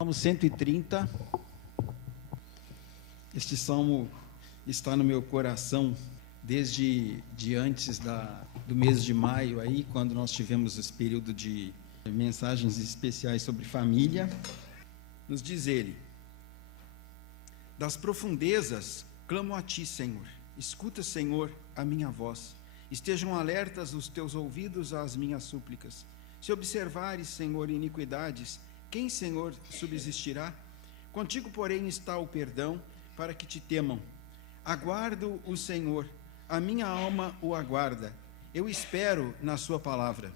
Salmo 130. Este salmo está no meu coração desde antes do mês de maio, aí, quando nós tivemos esse período de mensagens especiais sobre família. Nos diz ele: das profundezas clamo a ti, Senhor. Escuta, Senhor, a minha voz. Estejam alertas os teus ouvidos às minhas súplicas. Se observares, Senhor, iniquidades, quem, Senhor, subsistirá? Contigo, porém, está o perdão, para que te temam. Aguardo o Senhor, a minha alma o aguarda. Eu espero na sua palavra.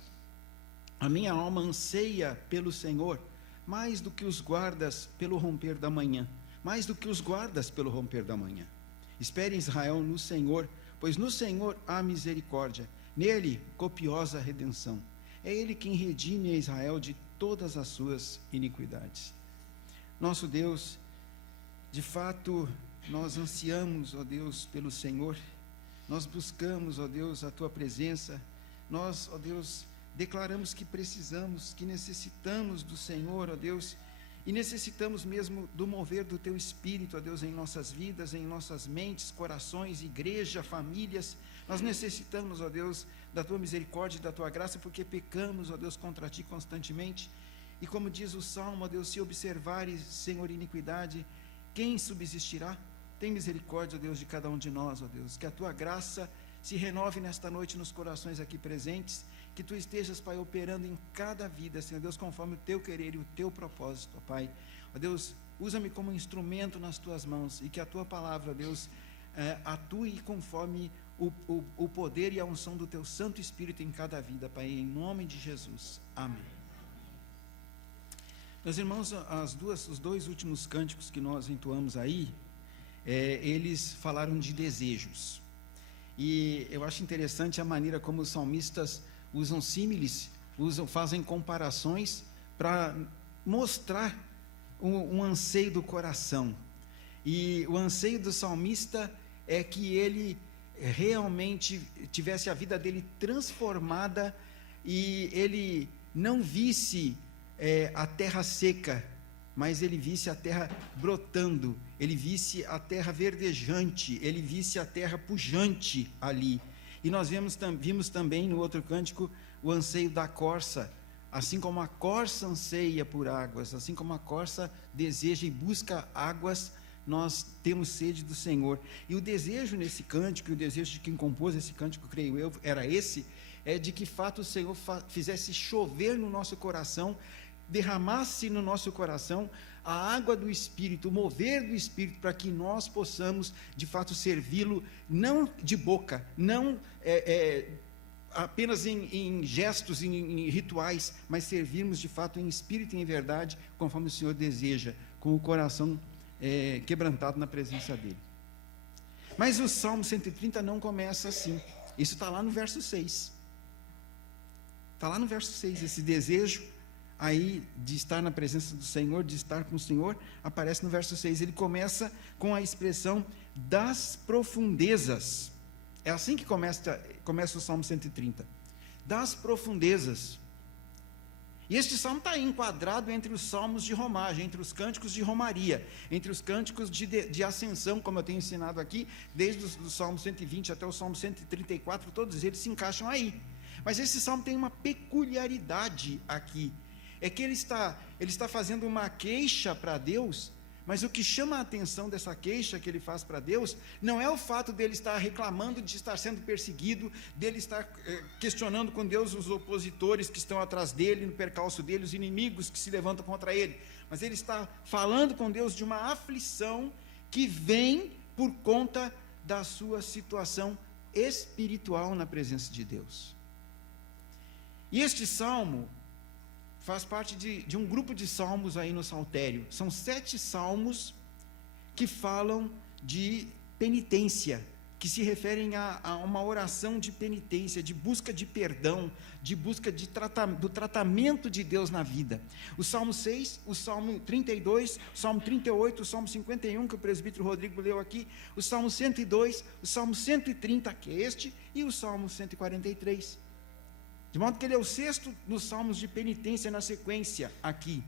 A minha alma anseia pelo Senhor, mais do que os guardas pelo romper da manhã. Mais do que os guardas pelo romper da manhã. Espere, Israel, no Senhor, pois no Senhor há misericórdia, nele copiosa redenção. É ele quem redime a Israel de todas as suas iniquidades. Nosso Deus, de fato, nós ansiamos, ó Deus, pelo Senhor. Nós buscamos, ó Deus, a tua presença. Nós, ó Deus, declaramos que precisamos, que necessitamos do Senhor, ó Deus, e necessitamos mesmo do mover do teu Espírito, ó Deus, em nossas vidas, em nossas mentes, corações, igreja, famílias. Nós necessitamos, ó Deus, da tua misericórdia e da tua graça, porque pecamos, ó Deus, contra ti constantemente. E como diz o Salmo, ó Deus, se observares, Senhor, iniquidade, quem subsistirá? Tem misericórdia, ó Deus, de cada um de nós, ó Deus, que a tua graça se renove nesta noite nos corações aqui presentes, que tu estejas, Pai, operando em cada vida, Senhor Deus, conforme o teu querer e o teu propósito, ó Pai. Ó Deus, usa-me como instrumento nas tuas mãos, e que a tua palavra, ó Deus, atue conforme o poder e a unção do teu Santo Espírito em cada vida, Pai, em nome de Jesus. Amém. Meus irmãos, os dois últimos cânticos que nós entoamos aí, eles falaram de desejos. E eu acho interessante a maneira como os salmistas usam símiles, fazem comparações para mostrar um anseio do coração. E o anseio do salmista é que ele realmente tivesse a vida dele transformada e ele não visse a terra seca, mas ele visse a terra brotando, ele visse a terra verdejante, ele visse a terra pujante ali. E nós vimos também no outro cântico o anseio da corça. Assim como a corça anseia por águas, assim como a corça deseja e busca águas, nós temos sede do Senhor. E o desejo nesse cântico, o desejo de quem compôs esse cântico, creio eu, era esse, de que de fato o Senhor fizesse chover no nosso coração, derramasse no nosso coração a água do Espírito, o mover do Espírito, para que nós possamos de fato servi-lo, não de boca, não apenas em gestos, em rituais, mas servirmos de fato em espírito e em verdade, conforme o Senhor deseja, com o coração quebrantado na presença dele. Mas o Salmo 130 não começa assim. Isso está lá no verso 6. Está lá no verso 6, esse desejo aí de estar na presença do Senhor, de estar com o Senhor, aparece no verso 6. Ele começa com a expressão das profundezas. É assim que começa o Salmo 130. Das profundezas. E este salmo está enquadrado entre os salmos de romagem, entre os cânticos de romaria, entre os cânticos de ascensão, como eu tenho ensinado aqui, desde o Salmo 120 até o Salmo 134, todos eles se encaixam aí. Mas esse salmo tem uma peculiaridade aqui, é que ele está fazendo uma queixa para Deus, mas o que chama a atenção dessa queixa que ele faz para Deus, não é o fato dele estar reclamando de estar sendo perseguido, dele estar questionando com Deus os opositores que estão atrás dele, no percalço dele, os inimigos que se levantam contra ele, mas ele está falando com Deus de uma aflição que vem por conta da sua situação espiritual na presença de Deus. E este salmo faz parte de um grupo de salmos aí no Saltério. São 7 salmos que falam de penitência, que se referem a uma oração de penitência, de busca de perdão, de busca do tratamento de Deus na vida. O Salmo 6, o Salmo 32, o Salmo 38, o Salmo 51, que o presbítero Rodrigo leu aqui, o Salmo 102, o Salmo 130, que é este, e o Salmo 143. De modo que ele é o 6º dos salmos de penitência na sequência aqui.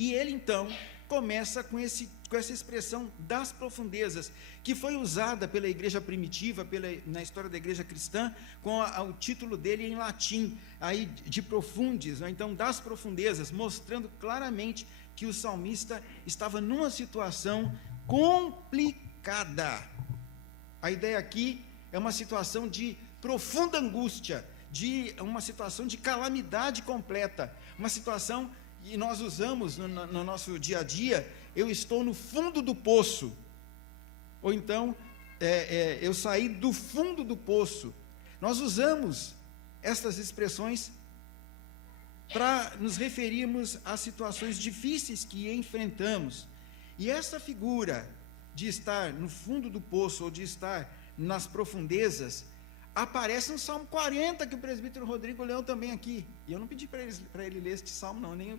E ele então começa com essa expressão das profundezas, que foi usada pela igreja primitiva, na história da igreja cristã, com o título dele em latim, aí de profundis, né? Então das profundezas, mostrando claramente que o salmista estava numa situação complicada. A ideia aqui é uma situação de profunda angústia, de uma situação de calamidade completa, uma situação, e nós usamos no nosso dia a dia, eu estou no fundo do poço, ou então, eu saí do fundo do poço. Nós usamos estas expressões para nos referirmos a situações difíceis que enfrentamos, e essa figura de estar no fundo do poço, ou de estar nas profundezas, aparece no Salmo 40, que o presbítero Rodrigo leu também aqui. E eu não pedi para ele ler este salmo, não, nem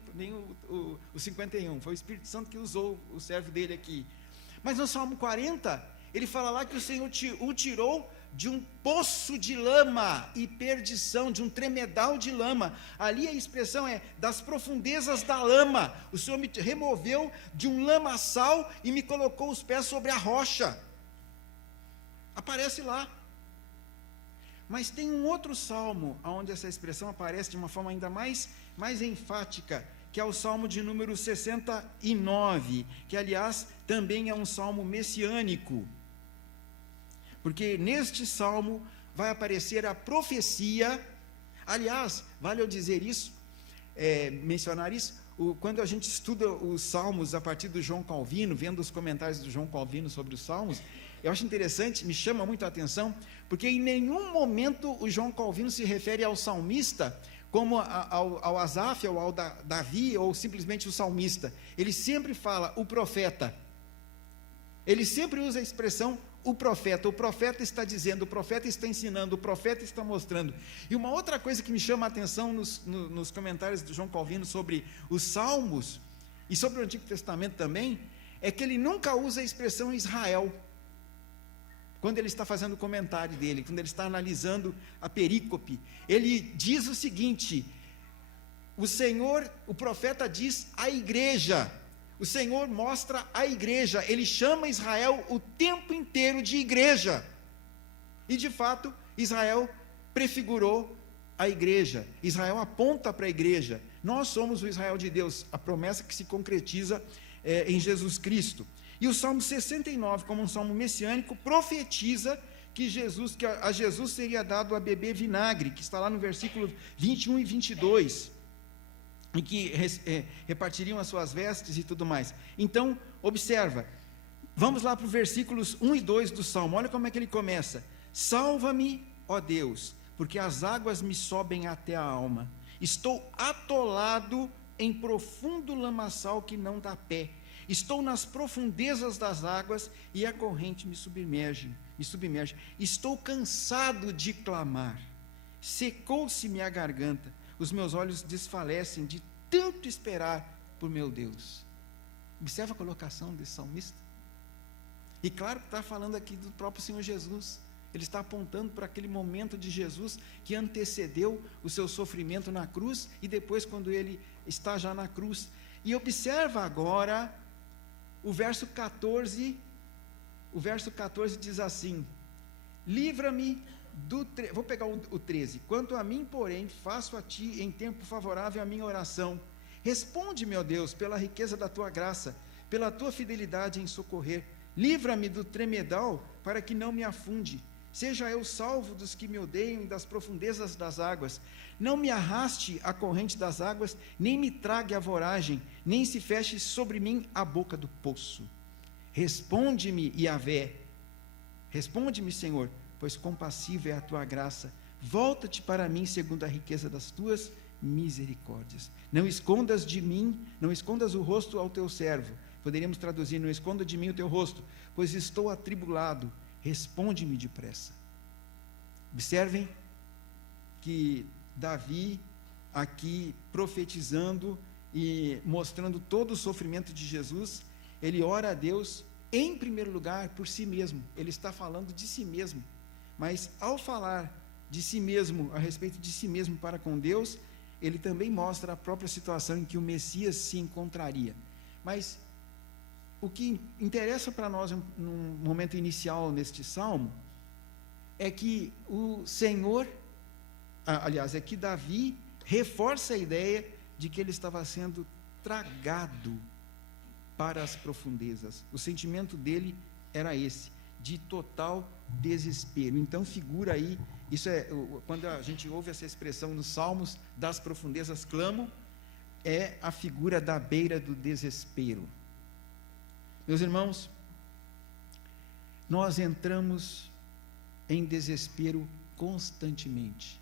o 51. Foi o Espírito Santo que usou o servo dele aqui. Mas no Salmo 40, ele fala lá que o Senhor o tirou de um poço de lama e perdição, de um tremedal de lama. Ali a expressão é das profundezas da lama. O Senhor me removeu de um lamaçal e me colocou os pés sobre a rocha. Aparece lá. Mas tem um outro salmo, onde essa expressão aparece de uma forma ainda mais enfática, que é o salmo de número 69, que aliás também é um salmo messiânico, porque neste salmo vai aparecer a profecia. Aliás, vale eu dizer isso, mencionar isso, quando a gente estuda os salmos a partir do João Calvino, vendo os comentários do João Calvino sobre os salmos, eu acho interessante, me chama muito a atenção, porque em nenhum momento o João Calvino se refere ao salmista como ao Asaf, ou ao Davi, ou simplesmente o salmista. Ele sempre fala o profeta. Ele sempre usa a expressão o profeta está dizendo, o profeta está ensinando, o profeta está mostrando. E uma outra coisa que me chama a atenção nos comentários do João Calvino sobre os salmos, e sobre o Antigo Testamento também, é que ele nunca usa a expressão Israel, quando ele está fazendo o comentário dele, quando ele está analisando a perícope. Ele diz o seguinte: o Senhor, o profeta diz à igreja, o Senhor mostra a igreja, ele chama Israel o tempo inteiro de igreja, e de fato Israel prefigurou a igreja, Israel aponta para a igreja, nós somos o Israel de Deus, a promessa que se concretiza em Jesus Cristo. E o Salmo 69, como um salmo messiânico, profetiza que a Jesus seria dado a beber vinagre, que está lá no versículo 21 e 22, em que repartiriam as suas vestes e tudo mais. Então, observa, vamos lá para os versículos 1 e 2 do Salmo, olha como é que ele começa: salva-me, ó Deus, porque as águas me sobem até a alma, estou atolado em profundo lamaçal que não dá pé, estou nas profundezas das águas e a corrente me submerge, estou cansado de clamar, secou-se-me a garganta, os meus olhos desfalecem de tanto esperar por meu Deus. Observa a colocação desse salmista. E claro que está falando aqui do próprio Senhor Jesus. Ele está apontando para aquele momento de Jesus que antecedeu o seu sofrimento na cruz, e depois quando ele está já na cruz. E observa agora o verso 14. O verso 14 diz assim: livra-me do... Vou pegar o 13. Quanto a mim, porém, faço a ti em tempo favorável a minha oração. Responde-me, ó Deus, pela riqueza da tua graça, pela tua fidelidade em socorrer. Livra-me do tremedal, para que não me afunde. Seja eu salvo dos que me odeiam e das profundezas das águas. Não me arraste a corrente das águas, nem me trague a voragem, nem se feche sobre mim a boca do poço. Responde-me, Yahvé. Responde-me, Senhor, pois compassiva é a tua graça. Volta-te para mim segundo a riqueza das tuas misericórdias. Não escondas de mim, não escondas o rosto ao teu servo. Poderíamos traduzir: não esconda de mim o teu rosto, pois estou atribulado. Responde-me depressa. Observem que Davi, aqui profetizando e mostrando todo o sofrimento de Jesus, ele ora a Deus, em primeiro lugar, por si mesmo. Ele está falando de si mesmo, mas ao falar de si mesmo, a respeito de si mesmo para com Deus, ele também mostra a própria situação em que o Messias se encontraria. Mas o que interessa para nós no momento inicial neste salmo é que o Senhor, aliás, é que Davi reforça a ideia de que ele estava sendo tragado para as profundezas. O sentimento dele era esse, de total desespero. Então figura aí, isso é, quando a gente ouve essa expressão nos Salmos, das profundezas clamo, é a figura da beira do desespero. Meus irmãos, nós entramos em desespero constantemente.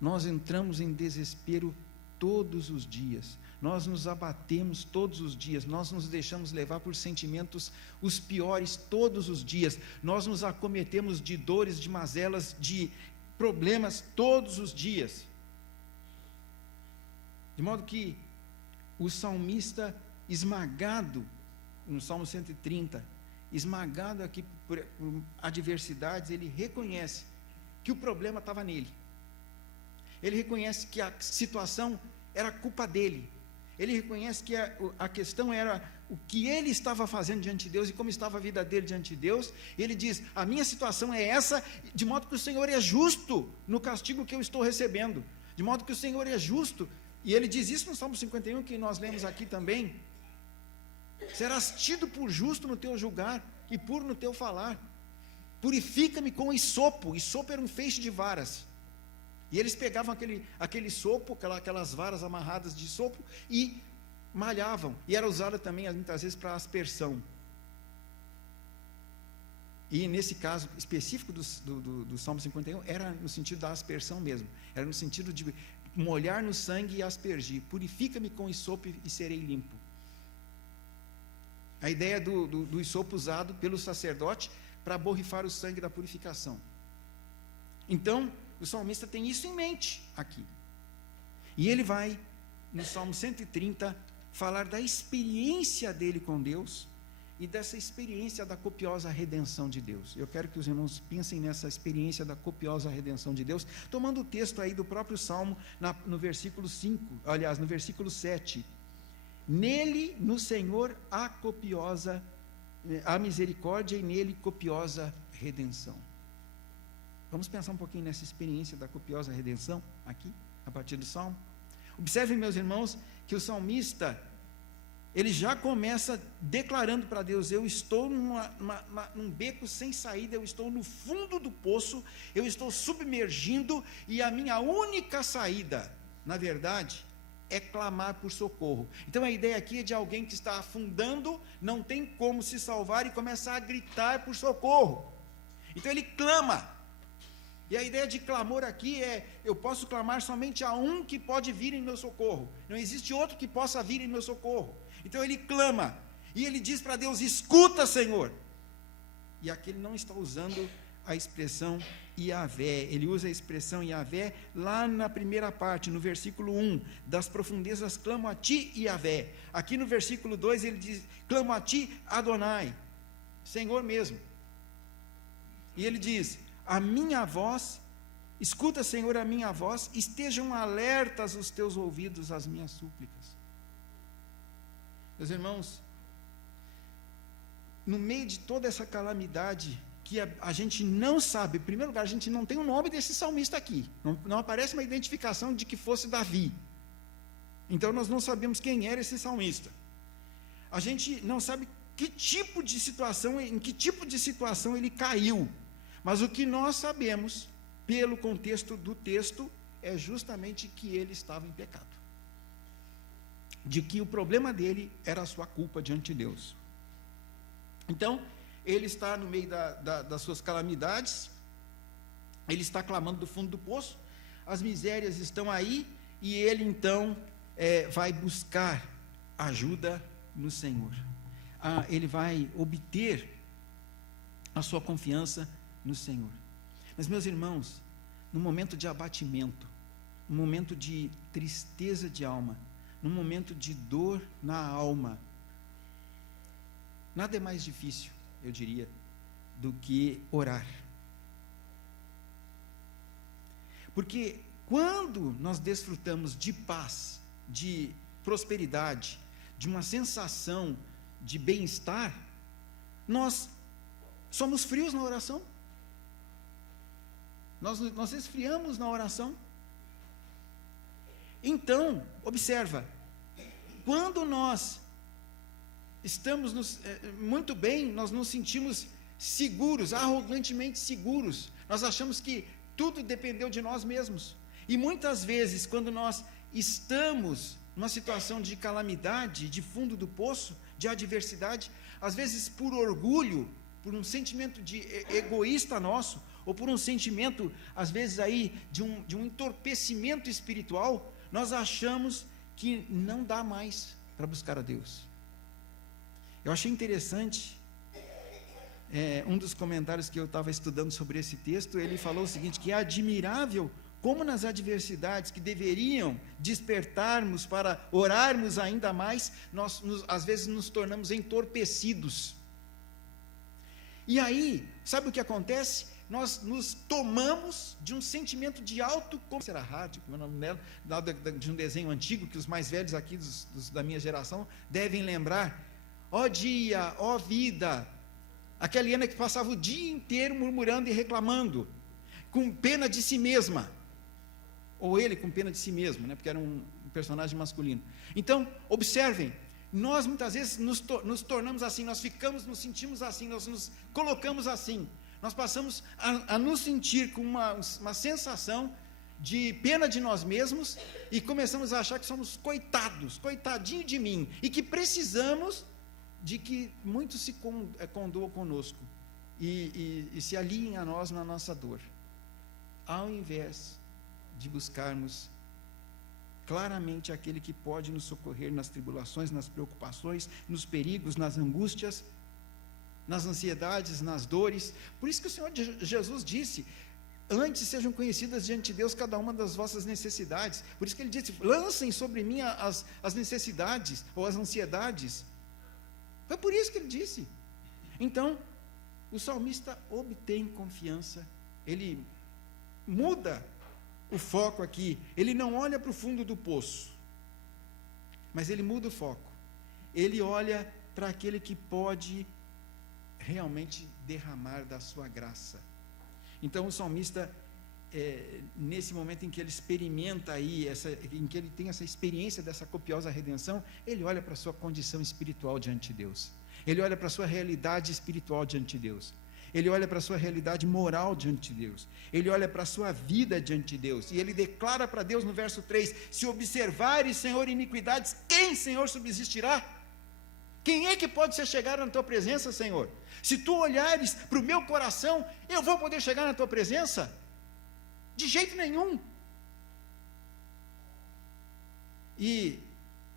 Nós entramos em desespero todos os dias. Nós nos abatemos todos os dias. Nós nos deixamos levar por sentimentos os piores todos os dias. Nós nos acometemos de dores, de mazelas, de problemas todos os dias. De modo que o salmista, esmagado, no Salmo 130, esmagado aqui por adversidades, ele reconhece que o problema estava nele. Ele reconhece que a situação era culpa dele. Ele reconhece que a questão era o que ele estava fazendo diante de Deus e como estava a vida dele diante de Deus. Ele diz, a minha situação é essa, de modo que o Senhor é justo no castigo que eu estou recebendo, de modo que o Senhor é justo, e ele diz isso no Salmo 51, que nós lemos aqui também, serás tido por justo no teu julgar, e puro no teu falar, purifica-me com hisopo. Hisopo era um feixe de varas, e eles pegavam aquele sopo, aquelas varas amarradas de sopo, e malhavam, e era usada também muitas vezes para aspersão. E nesse caso específico do Salmo 51, era no sentido da aspersão mesmo, era no sentido de molhar no sangue e aspergir. Purifica-me com hisopo e serei limpo. A ideia do hisopo usado pelo sacerdote para borrifar o sangue da purificação. Então, o salmista tem isso em mente aqui. E ele vai, no Salmo 130, falar da experiência dele com Deus e dessa experiência da copiosa redenção de Deus. Eu quero que os irmãos pensem nessa experiência da copiosa redenção de Deus, tomando o texto aí do próprio Salmo, no versículo 5, aliás, no versículo 7. Nele, no Senhor, há misericórdia e nele copiosa redenção. Vamos pensar um pouquinho nessa experiência da copiosa redenção, aqui, a partir do Salmo. Observem, meus irmãos, que o salmista, ele já começa declarando para Deus, eu estou num beco sem saída, eu estou no fundo do poço, eu estou submergindo, e a minha única saída, na verdade, é clamar por socorro. Então a ideia aqui é de alguém que está afundando, não tem como se salvar, e começa a gritar por socorro. Então ele clama. E a ideia de clamor aqui é, eu posso clamar somente a um que pode vir em meu socorro. Não existe outro que possa vir em meu socorro. Então ele clama, e ele diz para Deus, escuta, Senhor. E aqui ele não está usando a expressão Iavé, ele usa a expressão Iavé lá na primeira parte, no versículo 1, das profundezas clamo a ti, Iavé. Aqui no versículo 2 ele diz, clamo a ti, Adonai, Senhor mesmo. E ele diz, a minha voz, escuta, Senhor, a minha voz, estejam alertas os teus ouvidos às minhas súplicas. Meus irmãos, no meio de toda essa calamidade, que a gente não sabe, em primeiro lugar, a gente não tem o nome desse salmista aqui, não aparece uma identificação de que fosse Davi, então nós não sabemos quem era esse salmista, a gente não sabe em que tipo de situação ele caiu, mas o que nós sabemos, pelo contexto do texto, é justamente que ele estava em pecado, de que o problema dele era a sua culpa diante de Deus. Então, ele está no meio das suas calamidades, ele está clamando do fundo do poço, as misérias estão aí, e ele então vai buscar ajuda no Senhor. Ele vai obter a sua confiança no Senhor. Mas, meus irmãos, no momento de abatimento, no momento de tristeza de alma, no momento de dor na alma, nada é mais difícil, eu diria, do que orar. Porque quando nós desfrutamos de paz, de prosperidade, de uma sensação de bem-estar, nós somos frios na oração. Nós esfriamos na oração. Então, observa, quando nós estamos muito bem, nós nos sentimos seguros, arrogantemente seguros, nós achamos que tudo dependeu de nós mesmos, e muitas vezes, quando nós estamos numa situação de calamidade, de fundo do poço, de adversidade, às vezes por orgulho, por um sentimento de egoísta nosso, ou por um sentimento, às vezes aí, de um entorpecimento espiritual, nós achamos que não dá mais para buscar a Deus. Eu achei interessante, um dos comentários que eu estava estudando sobre esse texto, ele falou o seguinte, que é admirável como nas adversidades que deveriam despertarmos para orarmos ainda mais, nós às vezes nos tornamos entorpecidos. E aí, sabe o que acontece? Nós nos tomamos de um sentimento de como será rádio, como é o nome dela, de um desenho antigo, que os mais velhos aqui da minha geração devem lembrar. Ó dia, ó vida, aquela hiena que passava o dia inteiro murmurando e reclamando, com pena de si mesma, ou ele com pena de si mesmo, né, porque era um personagem masculino. Então, observem, nós muitas vezes nos tornamos assim, nós nos sentimos assim, nós nos colocamos assim, nós passamos a nos sentir com uma sensação de pena de nós mesmos, e começamos a achar que somos coitados, coitadinho de mim, e que precisamos de que muitos se condoam conosco, e se aliem a nós na nossa dor, ao invés de buscarmos claramente aquele que pode nos socorrer nas tribulações, nas preocupações, nos perigos, nas angústias, nas ansiedades, nas dores. Por isso que o Senhor Jesus disse, antes sejam conhecidas diante de Deus cada uma das vossas necessidades. Por isso que ele disse, lancem sobre mim as necessidades, ou as ansiedades. Foi por isso que ele disse. Então, o salmista obtém confiança, ele muda o foco aqui, ele não olha para o fundo do poço, mas ele muda o foco, ele olha para aquele que pode realmente derramar da sua graça. Então o salmista, nesse momento em que ele experimenta aí, em que ele tem essa experiência dessa copiosa redenção, ele olha para a sua condição espiritual diante de Deus, ele olha para a sua realidade espiritual diante de Deus, ele olha para a sua realidade moral diante de Deus, ele olha para a sua vida diante de Deus, e ele declara para Deus no verso 3, se observares, Senhor, iniquidades, quem, Senhor, subsistirá? Quem é que pode se chegar na tua presença, Senhor? Se tu olhares para o meu coração, eu vou poder chegar na tua presença? De jeito nenhum. E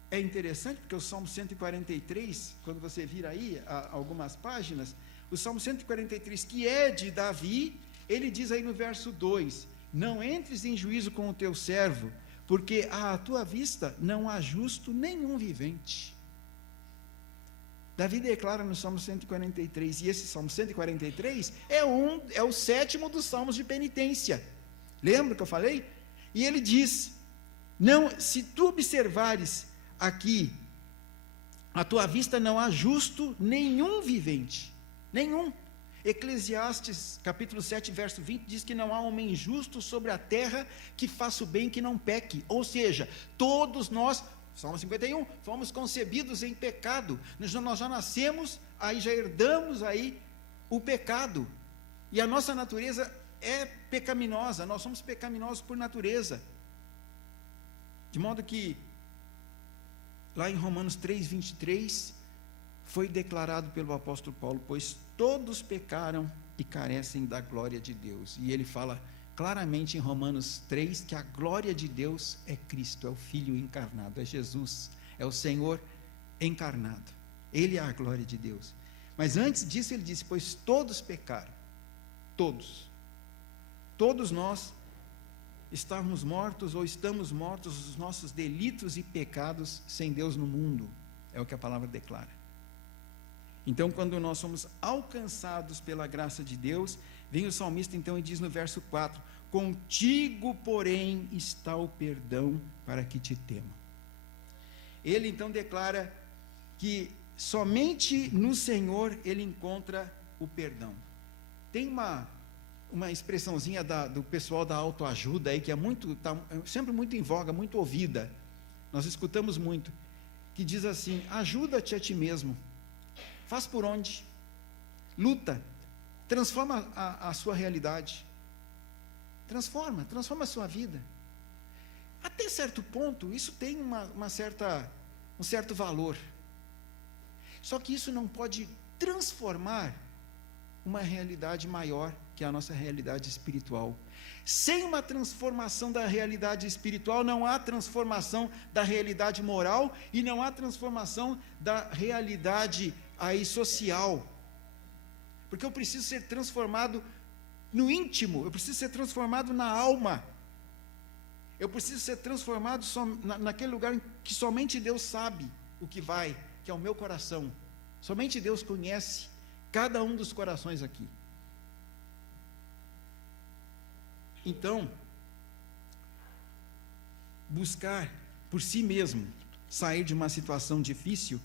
é interessante, porque o Salmo 143, quando você vir aí, algumas páginas, o Salmo 143, que é de Davi, ele diz aí no verso 2, não entres em juízo com o teu servo, porque à tua vista não há justo nenhum vivente. Davi declara no Salmo 143, e esse Salmo 143 é o 7º dos Salmos de penitência. Lembra que eu falei? E ele diz, não, se tu observares aqui, à tua vista não há justo nenhum vivente. Nenhum. Eclesiastes capítulo 7 verso 20 diz que não há homem justo sobre a terra que faça o bem, que não peque. Ou seja, todos nós, Salmo 51, fomos concebidos em pecado, nós já nascemos, aí já herdamos aí o pecado, e a nossa natureza é pecaminosa, nós somos pecaminosos por natureza, de modo que lá em Romanos 3:23 foi declarado pelo apóstolo Paulo, pois todos pecaram e carecem da glória de Deus, e ele fala claramente em Romanos 3, que a glória de Deus é Cristo, é o Filho encarnado, é Jesus, é o Senhor encarnado, Ele é a glória de Deus. Mas antes disso ele disse, pois todos pecaram, todos nós estávamos mortos, ou estamos mortos, os nossos delitos e pecados sem Deus no mundo, é o que a palavra declara. Então, quando nós somos alcançados pela graça de Deus, vem o salmista então e diz no verso 4, contigo, porém, está o perdão para que te temam. Ele então declara que somente no Senhor ele encontra o perdão. Tem uma expressãozinha do pessoal da autoajuda aí, que é sempre muito em voga, muito ouvida, nós escutamos muito, que diz assim: ajuda-te a ti mesmo, faz por onde, luta, transforma a sua realidade, transforma a sua vida. Até certo ponto, isso tem um certo valor, só que isso não pode transformar uma realidade maior que a nossa realidade espiritual. Sem uma transformação da realidade espiritual, não há transformação da realidade moral e não há transformação da realidade aí social. Porque eu preciso ser transformado no íntimo, eu preciso ser transformado na alma. Eu preciso ser transformado naquele lugar que somente Deus sabe o que vai, que é o meu coração. Somente Deus conhece cada um dos corações aqui. Então, buscar por si mesmo sair de uma situação difícil,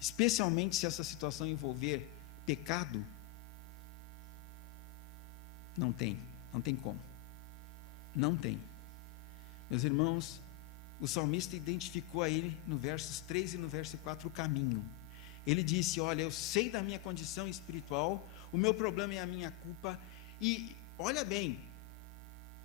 especialmente se essa situação envolver pecado, não tem como. Não tem. Meus irmãos, o salmista identificou aí no versos 3 e no verso 4 o caminho. Ele disse: olha, eu sei da minha condição espiritual, o meu problema é a minha culpa, e olha bem,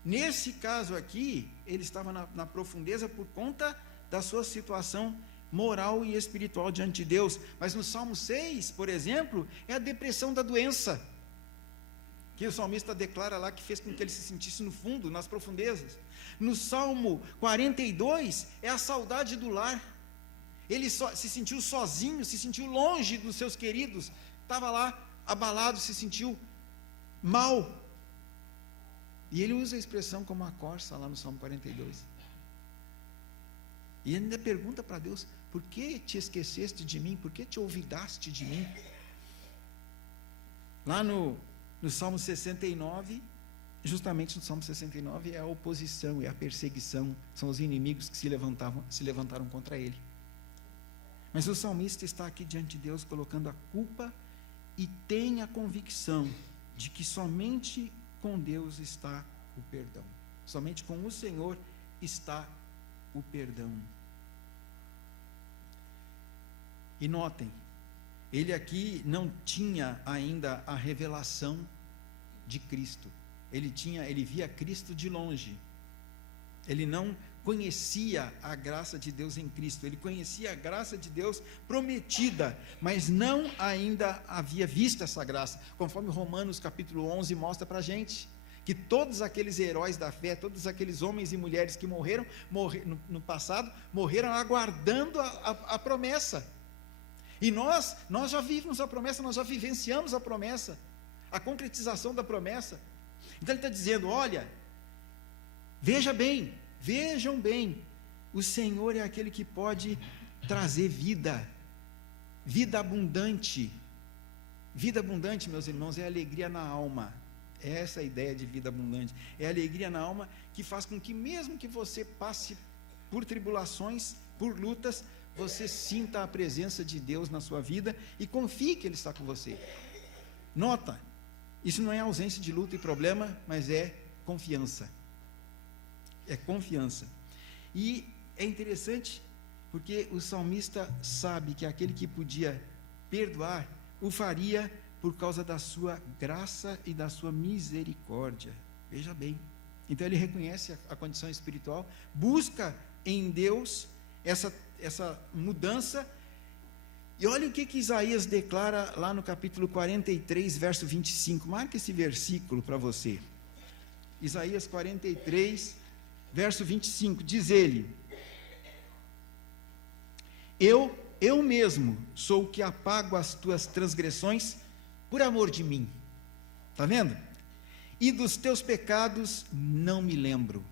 nesse caso aqui, ele estava na profundeza por conta da sua situação moral e espiritual diante de Deus. Mas no Salmo 6, por exemplo, é a depressão da doença, que o salmista declara lá que fez com que ele se sentisse no fundo, nas profundezas. No Salmo 42, é a saudade do lar. Ele se sentiu sozinho, se sentiu longe dos seus queridos, estava lá abalado, se sentiu mal. E ele usa a expressão como a corça lá no Salmo 42. E ele ainda pergunta para Deus: por que te esqueceste de mim? Por que te olvidaste de mim? Lá no Salmo 69, justamente no Salmo 69, é a oposição, é a perseguição, são os inimigos que se levantaram contra ele. Mas o salmista está aqui diante de Deus colocando a culpa e tem a convicção de que somente com Deus está o perdão. Somente com o Senhor está o perdão. E notem, ele aqui não tinha ainda a revelação de Cristo. Ele via Cristo de longe. Ele não conhecia a graça de Deus em Cristo. Ele conhecia a graça de Deus prometida, mas não ainda havia visto essa graça, conforme Romanos capítulo 11 mostra para a gente, que todos aqueles heróis da fé, todos aqueles homens e mulheres que morreram no passado, morreram aguardando a promessa. E nós já vivemos a promessa, nós já vivenciamos a promessa, a concretização da promessa. Então ele está dizendo: olha, vejam bem, o Senhor é aquele que pode trazer vida abundante. Vida abundante, meus irmãos, é alegria na alma. É essa a ideia de vida abundante. É alegria na alma que faz com que, mesmo que você passe por tribulações, por lutas, você sinta a presença de Deus na sua vida e confie que Ele está com você. Nota, isso não é ausência de luta e problema, mas é confiança. É confiança. E é interessante porque o salmista sabe que aquele que podia perdoar o faria por causa da sua graça e da sua misericórdia. Veja bem. Então ele reconhece a condição espiritual, busca em Deus essa mudança. E olha o que Isaías declara lá no capítulo 43, verso 25. Marque esse versículo para você. Isaías 43, verso 25, diz ele: Eu mesmo sou o que apago as tuas transgressões por amor de mim. Está vendo? E dos teus pecados não me lembro.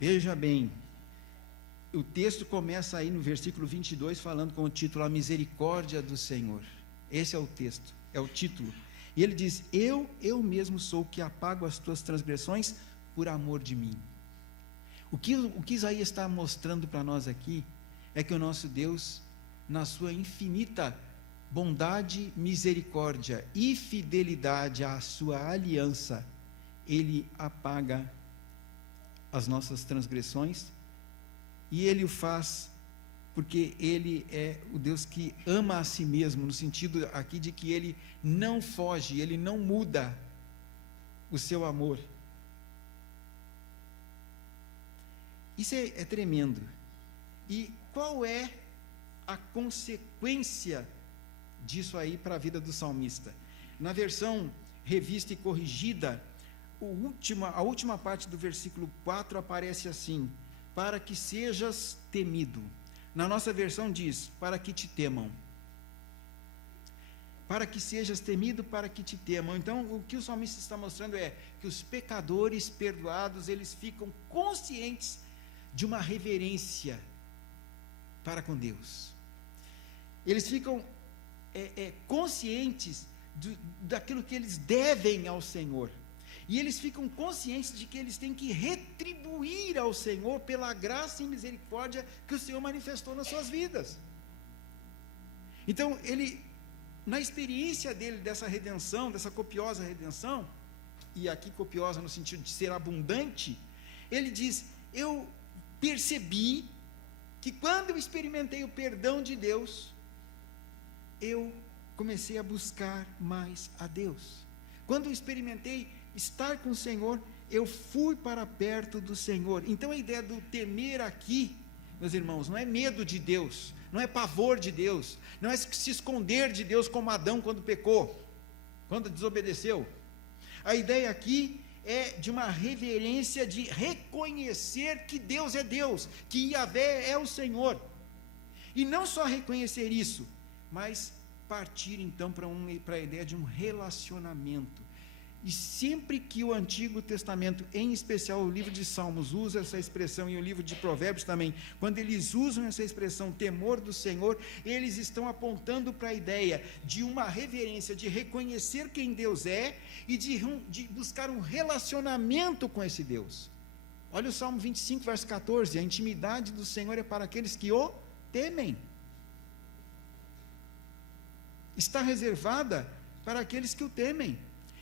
Veja bem, o texto começa aí no versículo 22, falando com o título A Misericórdia do Senhor. Esse é o texto, é o título. E ele diz: eu mesmo sou o que apago as tuas transgressões por amor de mim. O que Isaías está mostrando para nós aqui é que o nosso Deus, na sua infinita bondade, misericórdia e fidelidade à sua aliança, ele apaga as nossas transgressões, e ele o faz porque ele é o Deus que ama a si mesmo, no sentido aqui de que ele não foge, ele não muda o seu amor. Isso é tremendo. E qual é a consequência disso aí para a vida do salmista? Na versão revista e corrigida, a última parte do versículo 4 aparece assim: para que sejas temido. Na nossa versão diz: para que te temam. Para que sejas temido, para que te temam. Então, o que o salmista está mostrando é que os pecadores perdoados, eles ficam conscientes de uma reverência para com Deus. Eles ficam conscientes daquilo que eles devem ao Senhor. E eles ficam conscientes de que eles têm que retribuir ao Senhor pela graça e misericórdia que o Senhor manifestou nas suas vidas. Então, ele, na experiência dele dessa redenção, dessa copiosa redenção, e aqui copiosa no sentido de ser abundante, ele diz: eu percebi que quando eu experimentei o perdão de Deus, eu comecei a buscar mais a Deus. Quando eu experimentei estar com o Senhor, eu fui para perto do Senhor. Então a ideia do temer aqui, meus irmãos, não é medo de Deus, não é pavor de Deus, não é se esconder de Deus como Adão quando pecou, quando desobedeceu. A ideia aqui é de uma reverência, de reconhecer que Deus é Deus, que Yahvé é o Senhor. E não só reconhecer isso, mas partir então para a ideia de um relacionamento. E sempre que o Antigo Testamento, em especial o livro de Salmos, usa essa expressão, e o livro de Provérbios também, quando eles usam essa expressão, temor do Senhor, eles estão apontando para a ideia de uma reverência, de reconhecer quem Deus é, e de buscar um relacionamento com esse Deus. Olha o Salmo 25, verso 14, a intimidade do Senhor é para aqueles que o temem. Está reservada para aqueles que o temem.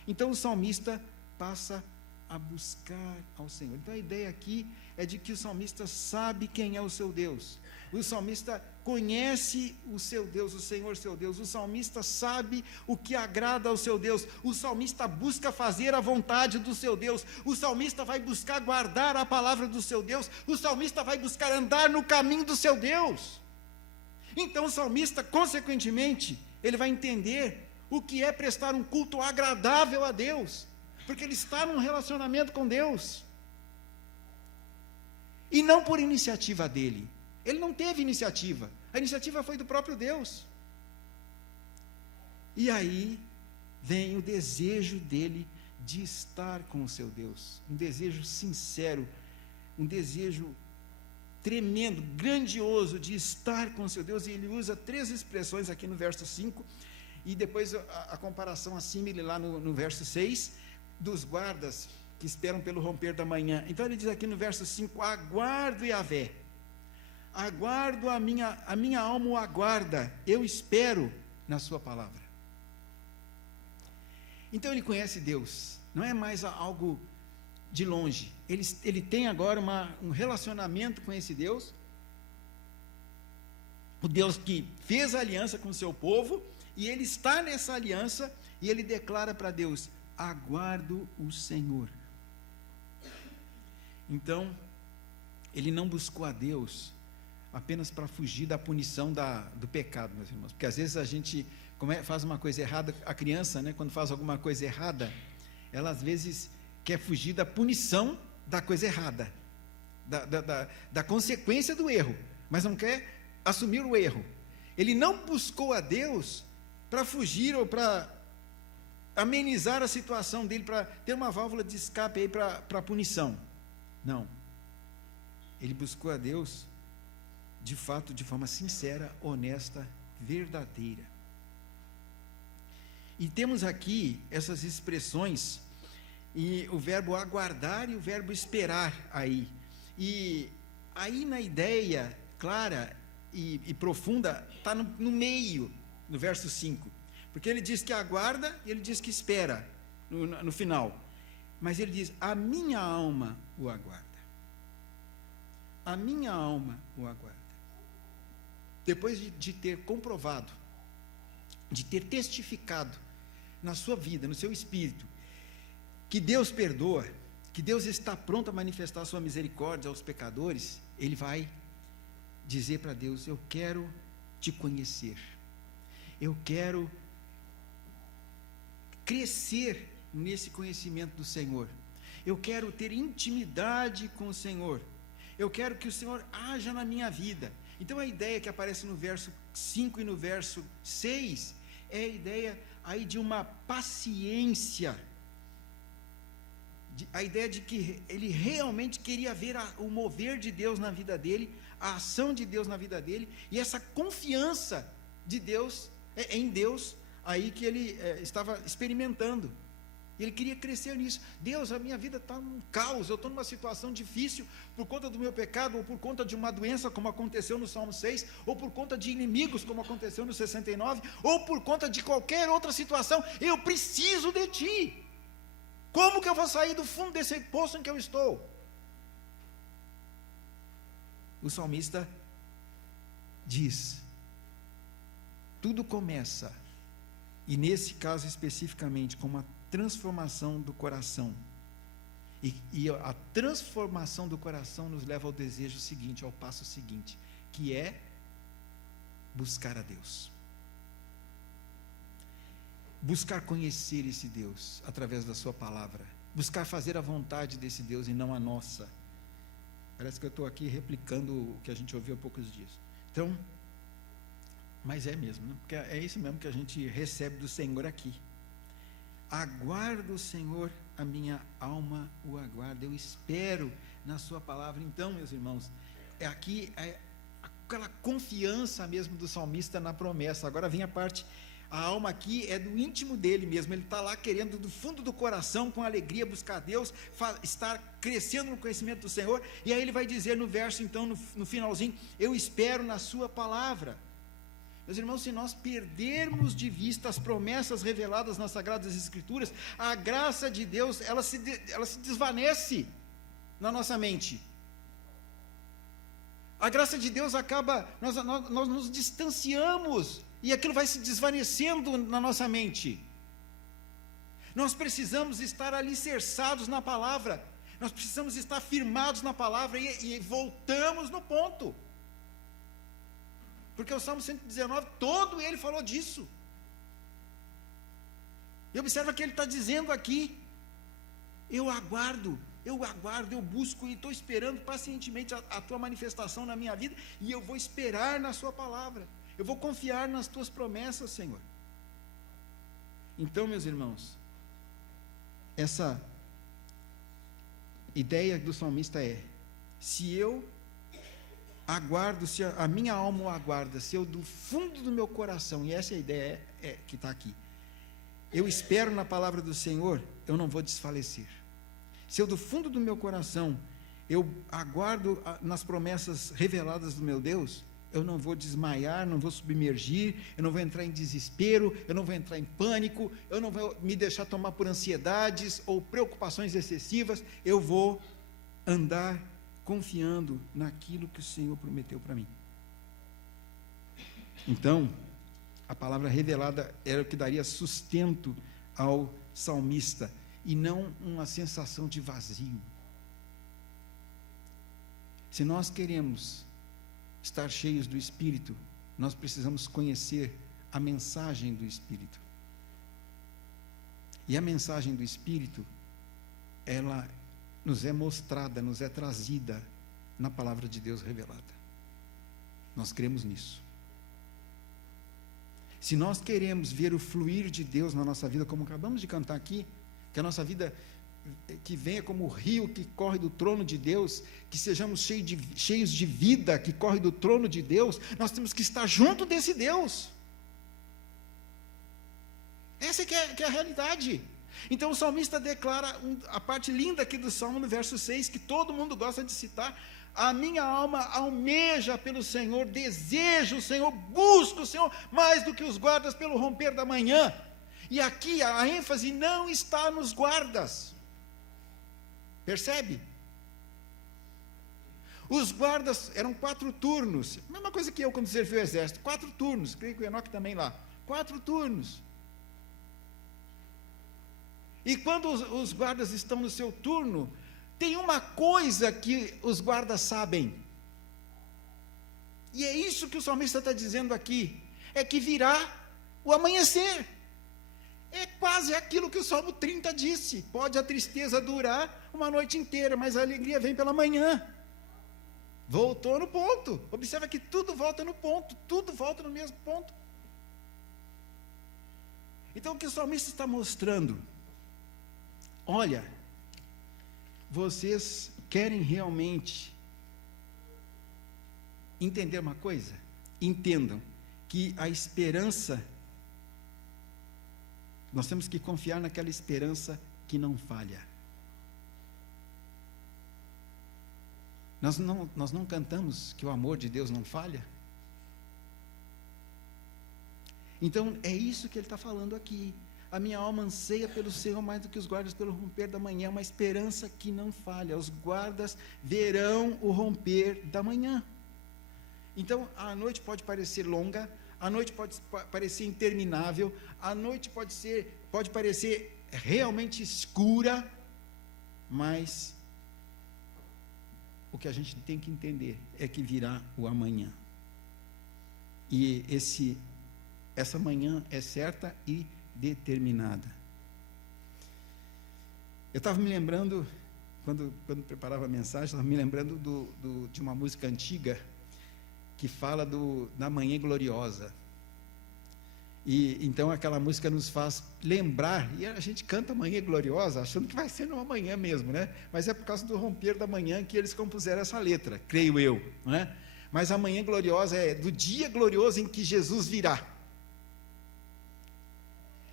Então o salmista passa a buscar ao Senhor. Então a ideia aqui é de que o salmista sabe quem é o seu Deus. O salmista conhece o seu Deus, o Senhor seu Deus. O salmista sabe o que agrada ao seu Deus. O salmista busca fazer a vontade do seu Deus. O salmista vai buscar guardar a palavra do seu Deus. O salmista vai buscar andar no caminho do seu Deus. Então o salmista, consequentemente, ele vai entender o que é prestar um culto agradável a Deus, porque ele está num relacionamento com Deus, e não por iniciativa dele. Ele não teve iniciativa, a iniciativa foi do próprio Deus. E aí vem o desejo dele de estar com o seu Deus, um desejo sincero, um desejo tremendo, grandioso de estar com o seu Deus. E ele usa 3 expressões aqui no verso 5, e depois a comparação assímile lá no verso 6, dos guardas que esperam pelo romper da manhã. Então ele diz aqui no verso 5: aguardo Yahvé, aguardo a minha alma o aguarda, eu espero na sua palavra. Então ele conhece Deus, não é mais algo de longe, ele tem agora um relacionamento com esse Deus, o Deus que fez a aliança com o seu povo, e ele está nessa aliança, e ele declara para Deus: aguardo o Senhor. Então, ele não buscou a Deus apenas para fugir da punição do pecado, meus irmãos, porque às vezes a gente faz uma coisa errada, a criança, né, quando faz alguma coisa errada, ela às vezes quer fugir da punição da coisa errada, da consequência do erro, mas não quer assumir o erro. Ele não buscou a Deus para fugir ou para amenizar a situação dele, para ter uma válvula de escape aí para a punição. Não. Ele buscou a Deus, de fato, de forma sincera, honesta, verdadeira. E temos aqui essas expressões, e o verbo aguardar e o verbo esperar aí. E aí na ideia clara e profunda, está no meio, no verso 5. Porque ele diz que aguarda e ele diz que espera, no final. Mas ele diz, a minha alma o aguarda. A minha alma o aguarda. Depois de ter comprovado, de ter testificado na sua vida, no seu espírito, que Deus perdoa, que Deus está pronto a manifestar a sua misericórdia aos pecadores, ele vai dizer para Deus, eu quero te conhecer, eu quero crescer nesse conhecimento do Senhor, eu quero ter intimidade com o Senhor, eu quero que o Senhor haja na minha vida. Então a ideia que aparece no verso 5 e no verso 6, é a ideia aí de uma paciência, a ideia de que ele realmente queria ver o mover de Deus na vida dele, a ação de Deus na vida dele, e essa confiança de Deus, em Deus, aí que ele estava experimentando. Ele queria crescer nisso. Deus, a minha vida está um caos, eu estou numa situação difícil por conta do meu pecado, ou por conta de uma doença, como aconteceu no Salmo 6, ou por conta de inimigos, como aconteceu no 69, ou por conta de qualquer outra situação. Eu preciso de Ti. Como que eu vou sair do fundo desse poço em que eu estou? O salmista diz, tudo começa, e nesse caso especificamente, com uma transformação do coração, e a transformação do coração nos leva ao desejo seguinte, ao passo seguinte, que é buscar a Deus, buscar conhecer esse Deus através da sua palavra, buscar fazer a vontade desse Deus e não a nossa. Parece que eu estou aqui replicando o que a gente ouviu há poucos dias. Então, mas é mesmo, né? Porque é isso mesmo que a gente recebe do Senhor aqui. Aguardo o Senhor, a minha alma o aguarda, eu espero na sua palavra. Então, meus irmãos, aqui aquela confiança mesmo do salmista na promessa. Agora vem a parte, a alma aqui é do íntimo dele mesmo, ele está lá querendo do fundo do coração, com alegria, buscar Deus, estar crescendo no conhecimento do Senhor, e aí ele vai dizer no verso, então, no finalzinho, eu espero na sua palavra. Meus irmãos, se nós perdermos de vista as promessas reveladas nas Sagradas Escrituras, a graça de Deus, ela se desvanece na nossa mente. A graça de Deus acaba, nós nos distanciamos, e aquilo vai se desvanecendo na nossa mente. Nós precisamos estar alicerçados na palavra, nós precisamos estar firmados na palavra, e voltamos no ponto. Porque o Salmo 119, todo ele falou disso. E observa que ele está dizendo aqui, eu aguardo, eu busco e estou esperando pacientemente a tua manifestação na minha vida, e eu vou esperar na sua palavra, eu vou confiar nas tuas promessas, Senhor. Então, meus irmãos, essa ideia do salmista é, se eu aguardo, se a minha alma o aguarda, se eu do fundo do meu coração, e essa é a ideia que está aqui, eu espero na palavra do Senhor, eu não vou desfalecer. Se eu do fundo do meu coração, eu aguardo nas promessas reveladas do meu Deus, eu não vou desmaiar, não vou submergir, eu não vou entrar em desespero, eu não vou entrar em pânico, eu não vou me deixar tomar por ansiedades ou preocupações excessivas, eu vou andar confiando naquilo que o Senhor prometeu para mim. Então, a palavra revelada era o que daria sustento ao salmista, e não uma sensação de vazio. Se nós queremos estar cheios do Espírito, nós precisamos conhecer a mensagem do Espírito. E a mensagem do Espírito, ela nos é mostrada, nos é trazida na palavra de Deus revelada. Nós cremos nisso. Se nós queremos ver o fluir de Deus na nossa vida, como acabamos de cantar aqui, que a nossa vida que venha como o rio que corre do trono de Deus, que sejamos cheios de vida que corre do trono de Deus, nós temos que estar junto desse Deus. Essa que é a realidade. Então o salmista declara a parte linda aqui do Salmo, no verso 6, que todo mundo gosta de citar: a minha alma almeja pelo Senhor, deseja o Senhor, busca o Senhor, mais do que os guardas pelo romper da manhã. E aqui a ênfase não está nos guardas. Percebe? Os guardas eram 4 turnos, mesma coisa que eu quando servi o exército, 4 turnos, creio que o Enoque também lá, 4 turnos. E quando os guardas estão no seu turno, tem uma coisa que os guardas sabem, e é isso que o salmista está dizendo aqui, é que virá o amanhecer. É quase aquilo que o Salmo 30 disse: pode a tristeza durar uma noite inteira, mas a alegria vem pela manhã. Voltou no ponto. Observa que tudo volta no ponto, tudo volta no mesmo ponto. Então o que o salmista está mostrando: olha, vocês querem realmente entender uma coisa? Entendam que a esperança, nós temos que confiar naquela esperança que não falha. Nós não cantamos que o amor de Deus não falha? Então é isso que ele está falando aqui. A minha alma anseia pelo Senhor mais do que os guardas pelo romper da manhã. Uma esperança que não falha. Os guardas verão o romper da manhã. Então a noite pode parecer longa, a noite pode parecer interminável, a noite pode parecer realmente escura, mas o que a gente tem que entender é que virá o amanhã. E essa manhã é certa e determinada. Eu estava me lembrando, quando preparava a mensagem, estava me lembrando de uma música antiga que fala da manhã gloriosa. E então aquela música nos faz lembrar, e a gente canta Manhã Gloriosa achando que vai ser numa manhã mesmo, né? Mas é por causa do romper da manhã que eles compuseram essa letra, creio eu, não é? Mas a manhã gloriosa é do dia glorioso em que Jesus virá.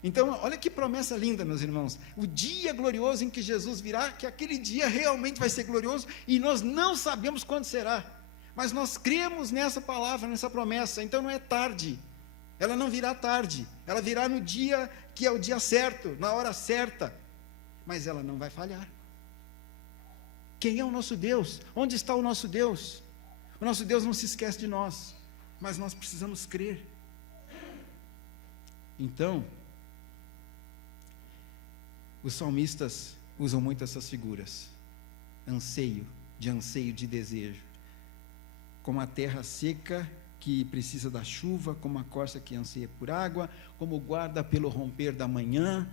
Então, olha que promessa linda, meus irmãos. O dia glorioso em que Jesus virá, que aquele dia realmente vai ser glorioso, e nós não sabemos quando será, mas nós cremos nessa palavra, nessa promessa. Então não é tarde, ela não virá tarde, ela virá no dia que é o dia certo, na hora certa, mas ela não vai falhar. Quem é o nosso Deus? Onde está o nosso Deus? O nosso Deus não se esquece de nós, mas nós precisamos crer. Então, os salmistas usam muito essas figuras: anseio, de desejo, como a terra seca que precisa da chuva, como a corça que anseia por água, como o guarda pelo romper da manhã.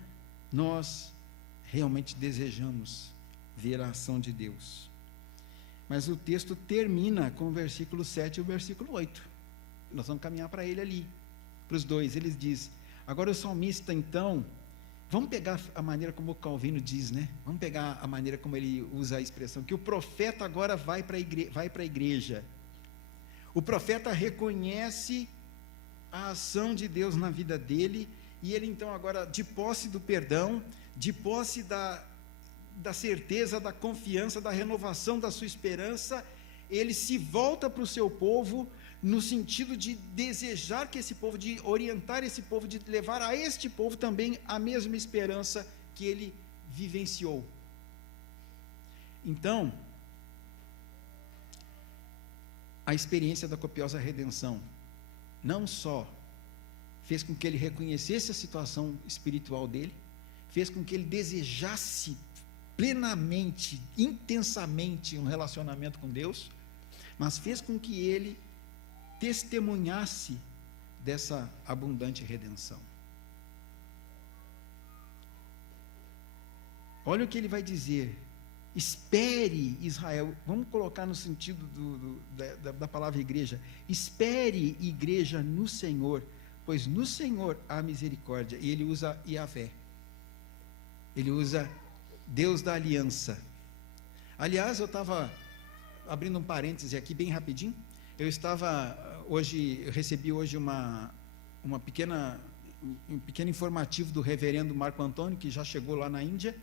Nós realmente desejamos ver a ação de Deus. Mas o texto termina com o versículo 7 e o versículo 8. Nós vamos caminhar para ele ali, para os dois. Ele diz: agora o salmista então, vamos pegar a maneira como o Calvino diz, né? Vamos pegar a maneira como ele usa a expressão, que o profeta agora vai para a igreja. O profeta reconhece a ação de Deus na vida dele, e ele então agora, de posse do perdão, de posse da certeza, da confiança, da renovação da sua esperança, ele se volta para o seu povo, no sentido de desejar que esse povo, de orientar esse povo, de levar a este povo também a mesma esperança que ele vivenciou. Então, a experiência da copiosa redenção não só fez com que ele reconhecesse a situação espiritual dele, fez com que ele desejasse plenamente, intensamente um relacionamento com Deus, mas fez com que ele testemunhasse dessa abundante redenção. Olha o que ele vai dizer: espere, Israel. Vamos colocar no sentido da palavra igreja. Espere, igreja, no Senhor, pois no Senhor há misericórdia. E ele usa Yahvé, ele usa Deus da aliança. Aliás, eu estava abrindo um parêntese aqui bem rapidinho. Eu recebi hoje uma pequena um pequeno informativo do reverendo Marco Antônio, que já chegou lá na Índia,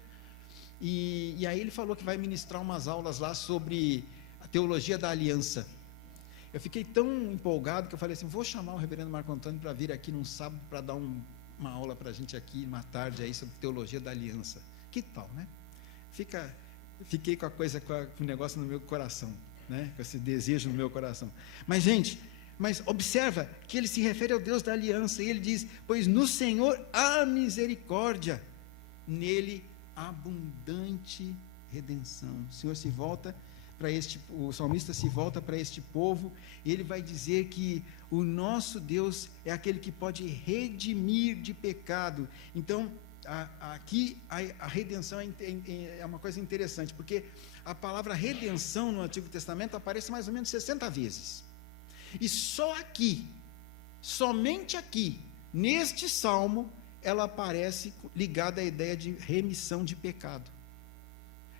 e aí ele falou que vai ministrar umas aulas lá sobre a teologia da aliança. Eu fiquei tão empolgado que eu falei assim, vou chamar o reverendo Marco Antônio para vir aqui num sábado para dar uma aula para a gente aqui, uma tarde aí, sobre teologia da aliança. Que tal, né? Fiquei com o negócio no meu coração, né? Com esse desejo no meu coração. Mas, gente, observa que ele se refere ao Deus da aliança, e ele diz, pois no Senhor há misericórdia, nele abundante redenção. O Senhor se volta o salmista se volta para este povo, e ele vai dizer que o nosso Deus é aquele que pode redimir de pecado. Então, aqui a redenção é uma coisa interessante, porque a palavra redenção no Antigo Testamento aparece mais ou menos 60 vezes. E somente aqui, neste salmo, ela aparece ligada à ideia de remissão de pecado.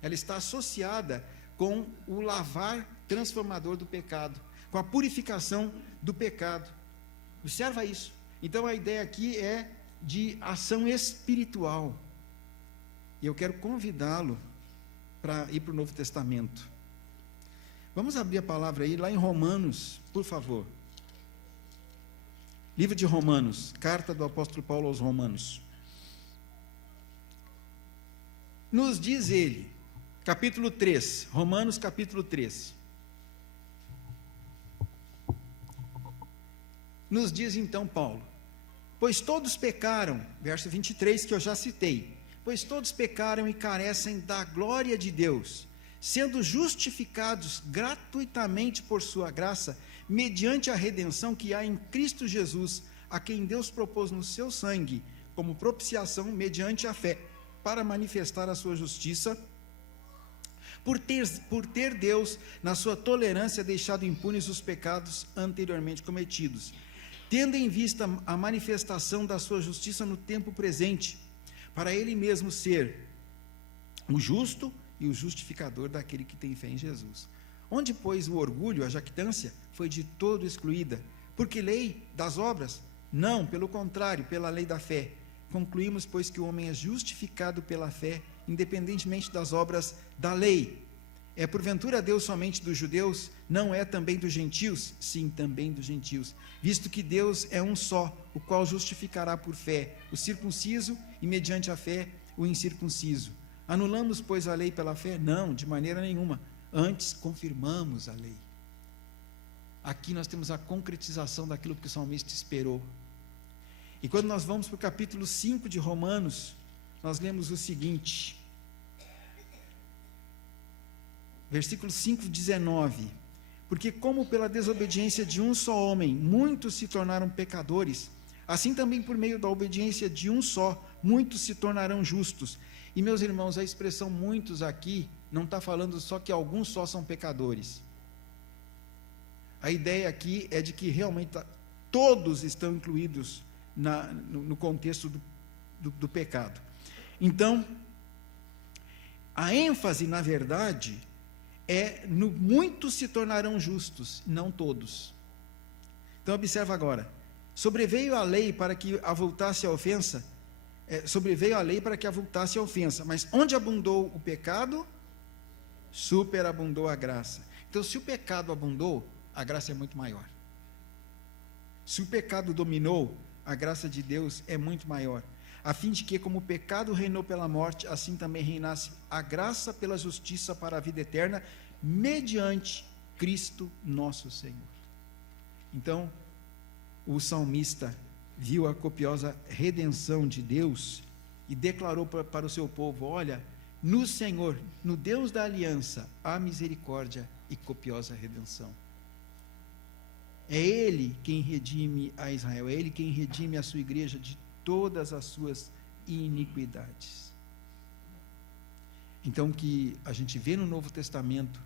Ela está associada com o lavar transformador do pecado, com a purificação do pecado. Observa isso. Então a ideia aqui é de ação espiritual. E eu quero convidá-lo para ir para o Novo Testamento. Vamos abrir a palavra aí, lá em Romanos, por favor. Livro de Romanos, carta do apóstolo Paulo aos Romanos. Nos diz ele, capítulo 3, Romanos capítulo 3. Nos diz então Paulo, pois todos pecaram, verso 23 que eu já citei, pois todos pecaram e carecem da glória de Deus, sendo justificados gratuitamente por sua graça, mediante a redenção que há em Cristo Jesus, a quem Deus propôs no seu sangue, como propiciação mediante a fé, para manifestar a sua justiça, por ter Deus, na sua tolerância, deixado impunes os pecados anteriormente cometidos, tendo em vista a manifestação da sua justiça no tempo presente, para ele mesmo ser o justo e o justificador daquele que tem fé em Jesus. Onde, pois, o orgulho, a jactância, foi de todo excluída. Porque lei das obras? Não, pelo contrário, pela lei da fé. Concluímos, pois, que o homem é justificado pela fé, independentemente das obras da lei. É porventura Deus somente dos judeus? Não é também dos gentios? Sim, também dos gentios. Visto que Deus é um só, o qual justificará por fé o circunciso e, mediante a fé, o incircunciso. Anulamos, pois, a lei pela fé? Não, de maneira nenhuma. Antes, confirmamos a lei. Aqui nós temos a concretização daquilo que o salmista esperou. E quando nós vamos para o capítulo 5 de Romanos, nós lemos o seguinte, versículo 5:19, porque como pela desobediência de um só homem, muitos se tornaram pecadores, assim também por meio da obediência de um só, muitos se tornarão justos. E meus irmãos, a expressão muitos aqui, não está falando só que alguns só são pecadores. A ideia aqui é de que realmente todos estão incluídos no contexto do pecado. Então, a ênfase, na verdade, é no muitos se tornarão justos, não todos. Então, observa agora. Sobreveio a lei para que avultasse a ofensa, mas onde abundou o pecado, superabundou a graça. Então, se o pecado abundou, a graça é muito maior. Se o pecado dominou, a graça de Deus é muito maior, a fim de que, como o pecado reinou pela morte, assim também reinasse a graça pela justiça para a vida eterna, mediante Cristo nosso Senhor. Então, o salmista viu a copiosa redenção de Deus e declarou para o seu povo, olha, no Senhor, no Deus da aliança, há misericórdia e copiosa redenção. É Ele quem redime a Israel, é Ele quem redime a sua igreja de todas as suas iniquidades. Então, que a gente vê no Novo Testamento,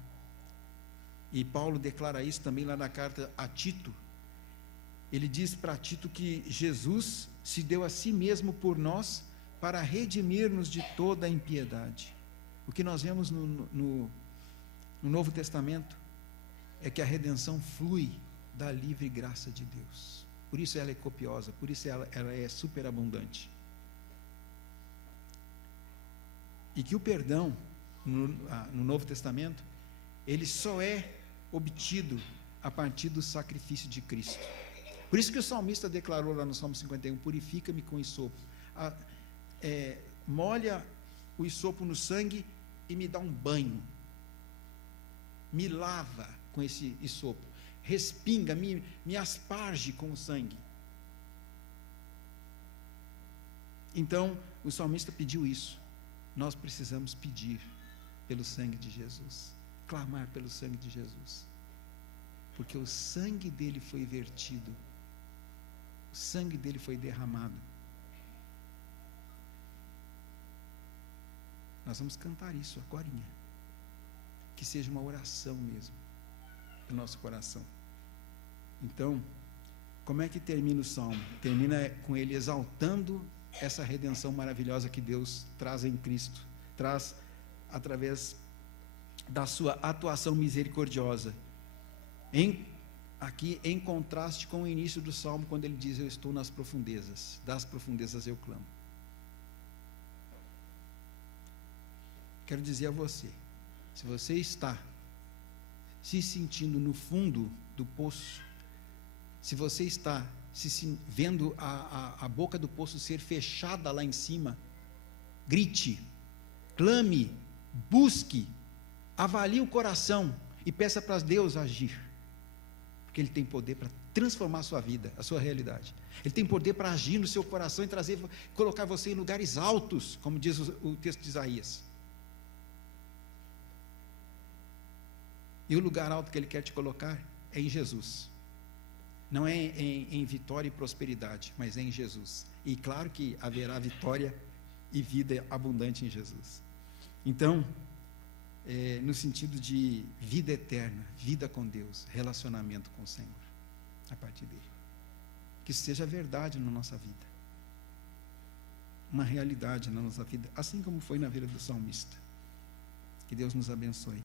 e Paulo declara isso também lá na carta a Tito, ele diz para Tito que Jesus se deu a si mesmo por nós para redimir-nos de toda a impiedade. O que nós vemos no Novo Testamento é que a redenção flui da livre graça de Deus. por isso ela é copiosa, por isso ela é superabundante. E que o perdão, no Novo Testamento, ele só é obtido a partir do sacrifício de Cristo. Por isso que o salmista declarou lá no Salmo 51, purifica-me com hisopo. Molha o hisopo no sangue e me dá um banho. Me lava com esse hisopo. Respinga, me asparge com o sangue. Então, o salmista pediu isso. Nós precisamos pedir pelo sangue de Jesus, clamar pelo sangue de Jesus, porque o sangue dele foi vertido, o sangue dele foi derramado. Nós vamos cantar isso agorinha, que seja uma oração mesmo do nosso coração. Então, como é que termina o salmo? Termina com ele exaltando essa redenção maravilhosa que Deus traz em Cristo, traz através da sua atuação misericordiosa, aqui em contraste com o início do salmo, quando ele diz: eu estou nas profundezas, das profundezas eu clamo. Quero dizer a você, se você está se sentindo no fundo do poço, se você está vendo a boca do poço ser fechada lá em cima, grite, clame, busque, avalie o coração e peça para Deus agir, porque Ele tem poder para transformar a sua vida, a sua realidade. Ele tem poder para agir no seu coração e colocar você em lugares altos, como diz o texto de Isaías. E o lugar alto que Ele quer te colocar é em Jesus. Não é em vitória e prosperidade, mas é em Jesus. E claro que haverá vitória e vida abundante em Jesus. Então, no sentido de vida eterna, vida com Deus, relacionamento com o Senhor, a partir dele. Que isso seja verdade na nossa vida. Uma realidade na nossa vida, assim como foi na vida do salmista. Que Deus nos abençoe.